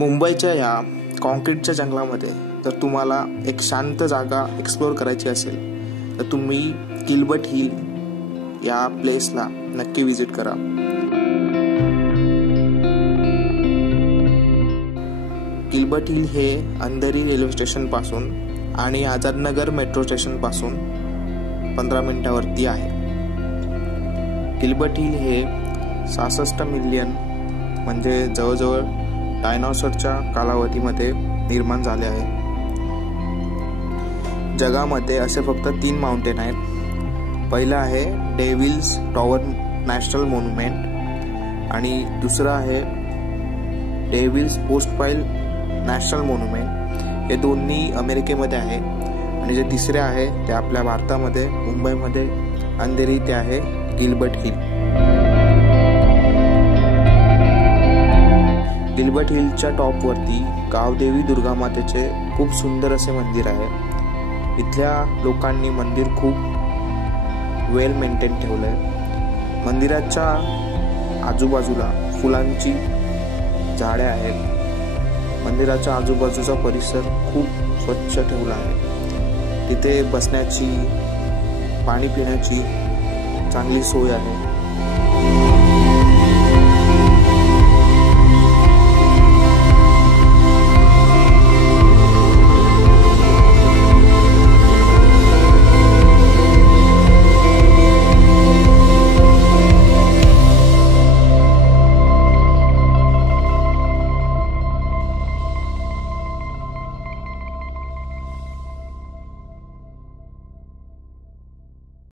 मुंबईच्या या कॉन्क्रीटच्या जंगलामध्ये जर तुम्हाला एक शांत जागा एक्सप्लोअर करायची असेल तर तुम्ही गिल्बर्ट हिल या प्लेसला नक्की विजिट करा. गिल्बर्ट हिल हे अंधेरी रेल्वे स्टेशन पासून आणि आझादनगर मेट्रो स्टेशन पासून 15 मिनिटावरती आहे. गिल्बर्ट हिल हे 66 मिलियन म्हणजे जवळजवळ डायनॉसॉरच्या कालावधीमध्ये निर्माण झाले आहे. जगामध्ये असे फक्त 3 माउंटेन आहेत. पहिलं आहे डेव्हिल्स टॉवर नॅशनल मॉन्युमेंट आणि दुसरं आहे डेव्हिल्स पोस्ट पाईल नॅशनल मॉन्युमेंट. हे दोन्ही अमेरिकेमध्ये आहे आणि जे तिसरे आहे ते आपल्या भारतामध्ये मुंबईमध्ये अंधेरी ते आहे गिल्बर्ट हिल. गिल्बर्ट हिलच्या टॉपवरती गावदेवी दुर्गा मातेचे खूप सुंदर असे मंदिर आहे. इथल्या लोकांनी मंदिर खूप वेल मेंटेन ठेवलंय. मंदिराच्या आजूबाजूला फुलांची झाडे आहेत. मंदिराच्या आजूबाजूचा परिसर खूप स्वच्छ ठेवला आहे. तिथे बसण्याची पाणी पिण्याची चांगली सोय आहे.